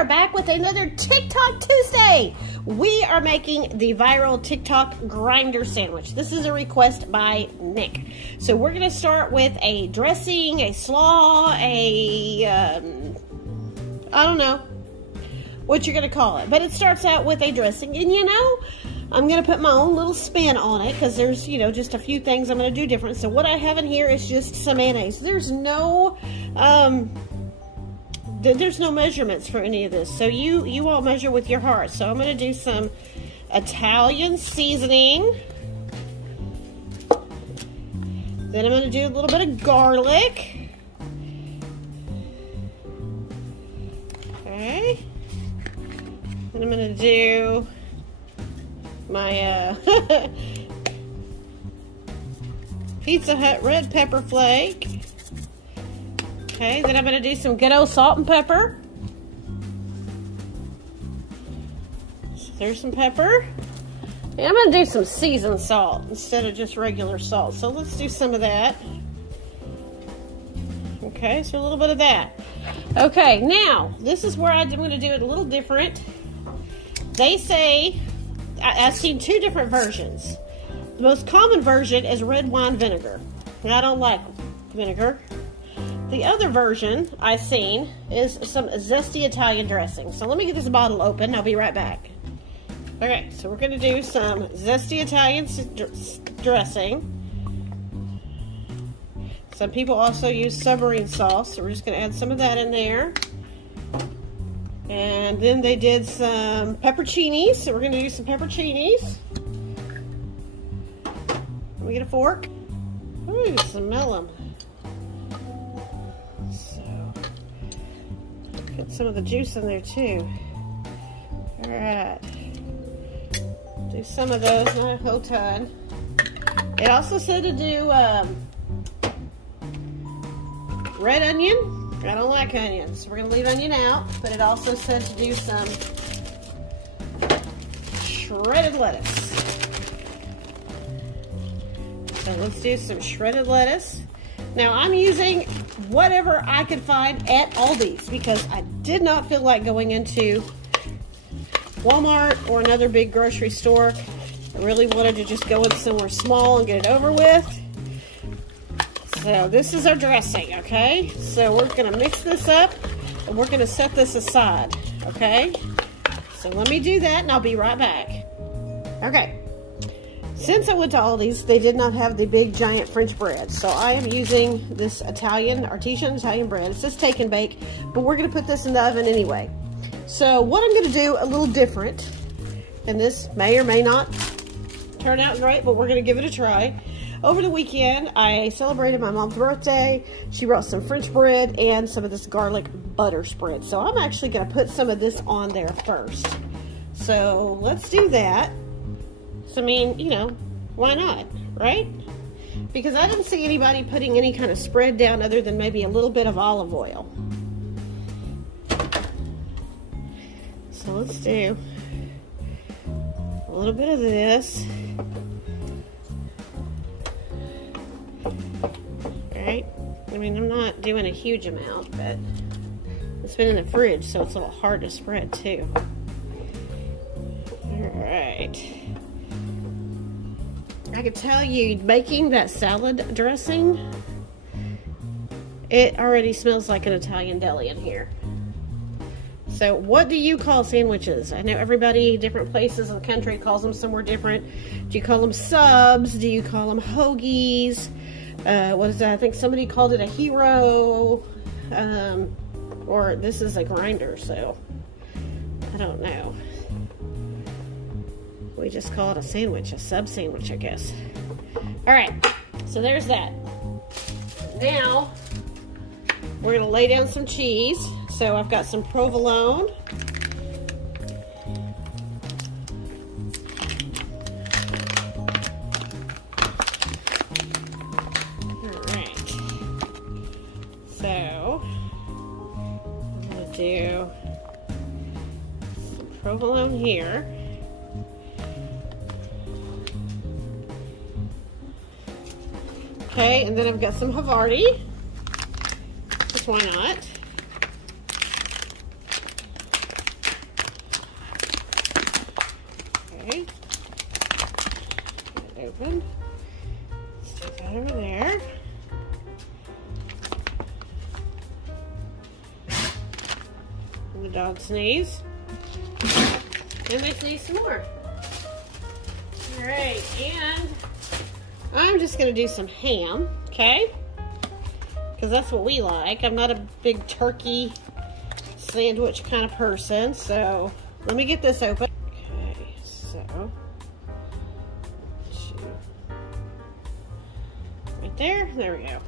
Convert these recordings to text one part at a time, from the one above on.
are back with another TikTok Tuesday. We are making the viral TikTok grinder sandwich. This is a request by Nick. So we're going to start with a dressing, a slaw, I don't know what you're going to call it. But it starts out with a dressing. And you know, I'm going to put my own little spin on it because there's, you know, just a few things I'm going to do different. So what I have in here is just some mayonnaise. There's no measurements for any of this. So you all measure with your heart. So I'm going to do some Italian seasoning. Then I'm going to do a little bit of garlic. Okay. Then I'm going to do my Pizza Hut red pepper flake. Okay, then I'm going to do some good old salt and pepper. So there's some pepper. And I'm going to do some seasoned salt instead of just regular salt. So let's do some of that. Okay, so a little bit of that. Okay, now, this is where I'm going to do it a little different. They say, I've seen two different versions. The most common version is red wine vinegar. And I don't like vinegar. The other version I've seen is some zesty Italian dressing. So let me get this bottle open. I'll be right back. Okay, so we're going to do some zesty Italian dressing. Some people also use submarine sauce, so we're just going to add some of that in there. And then they did some pepperoncinis, so we're going to do some pepperoncinis. Let me get a fork. Ooh, smell them. So, put some of the juice in there too. All right. Do some of those, not a whole ton. It also said to do red onion. I don't like onions, so we're going to leave onion out, but it also said to do some shredded lettuce. So let's do some shredded lettuce. Now I'm using whatever I could find at Aldi's because I did not feel like going into Walmart or another big grocery store. I really wanted to just go in somewhere small and get it over with. So this is our dressing, okay? So we're gonna mix this up and we're gonna set this aside, okay? So let me do that and I'll be right back. Okay, since I went to Aldi's, they did not have the big giant French bread. So I am using this artesian Italian bread. It says take and bake, but we're gonna put this in the oven anyway. So what I'm gonna do a little different, and this may or may not turn out great, but we're gonna give it a try. Over the weekend, I celebrated my mom's birthday. She brought some French bread and some of this garlic butter spread. So I'm actually going to put some of this on there first. So let's do that. So, I mean, you know, why not, right? Because I didn't see anybody putting any kind of spread down other than maybe a little bit of olive oil. So let's do a little bit of this. Right? I mean, I'm not doing a huge amount, but it's been in the fridge, so it's a little hard to spread too. Alright. I can tell you, making that salad dressing, it already smells like an Italian deli in here. So what do you call sandwiches? I know everybody, different places in the country calls them somewhere different. Do you call them subs? Do you call them hoagies? What is that? I think somebody called it a hero, or this is a grinder, so I don't know. We just call it a sandwich, a sub sandwich, I guess. All right, so there's that. Now we're gonna lay down some cheese. So I've got some provolone. Do some provolone here. Okay, and then I've got some Havarti. Just why not? open. Stick that over there. And the dog sneeze. And they sneeze some more. Alright, and I'm just going to do some ham, okay? Because that's what we like. I'm not a big turkey sandwich kind of person, so let me get this open. Okay, so right there we go.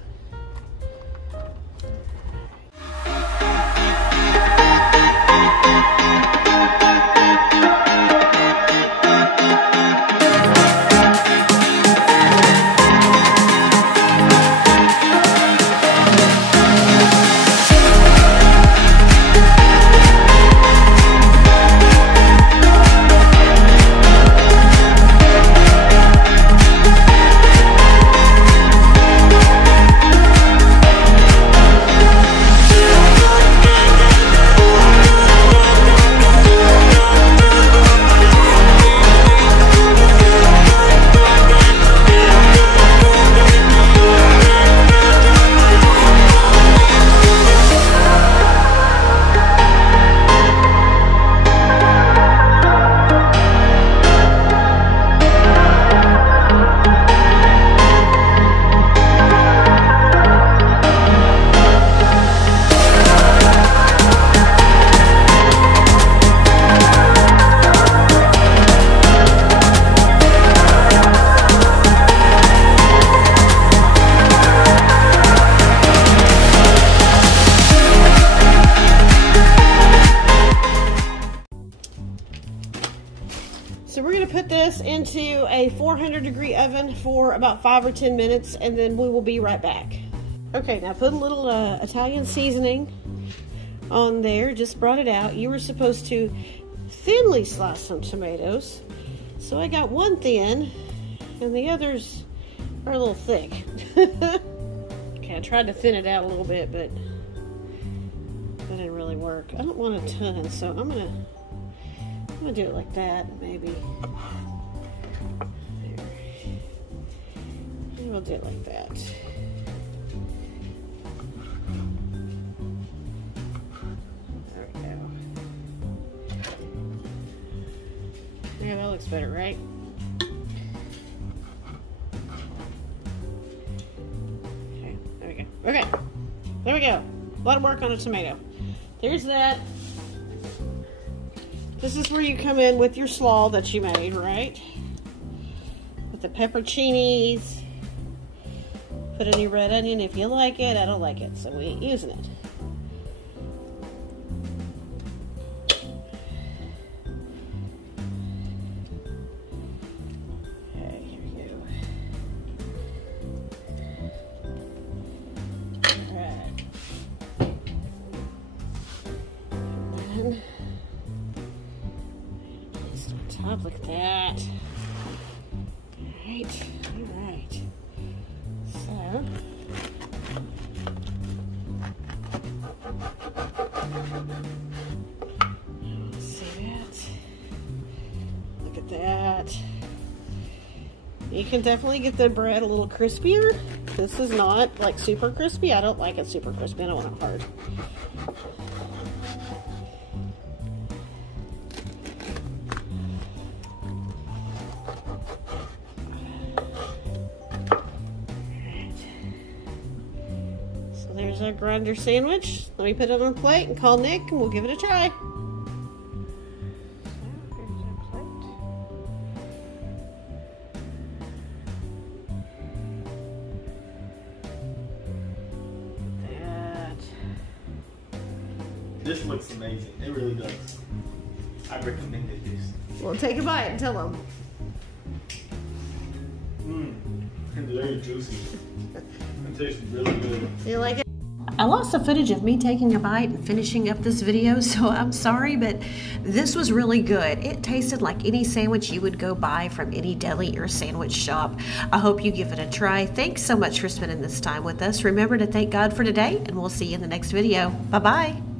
So we're going to put this into a 400-degree oven for about 5 or 10 minutes, and then we will be right back. Okay, now put a little Italian seasoning on there. Just brought it out. You were supposed to thinly slice some tomatoes. So I got one thin, and the others are a little thick. Okay, I tried to thin it out a little bit, but that didn't really work. I don't want a ton, so I'm gonna do it like that, maybe. There. And we'll do it like that. There we go. Yeah, that looks better, right? Okay, there we go. Okay, there we go. A lot of work on a tomato. There's that. This is where you come in with your slaw that you made, right? With the pepperoncinis. Put in your red onion if you like it. I don't like it, so we ain't using it. Okay, here we go. Alright. And then top like that. Alright. So see that? Look at that. You can definitely get the bread a little crispier. This is not like super crispy. I don't like it super crispy. I don't want it hard. There's our grinder sandwich. Let me put it on a plate and call Nick, and we'll give it a try. So here's our plate. That. This looks amazing. It really does. I recommend this. Well, take a bite and tell them. It's very juicy. It tastes really good. You like it? I lost some footage of me taking a bite and finishing up this video, so I'm sorry, but this was really good. It tasted like any sandwich you would go buy from any deli or sandwich shop. I hope you give it a try. Thanks so much for spending this time with us. Remember to thank God for today, and we'll see you in the next video. Bye-bye.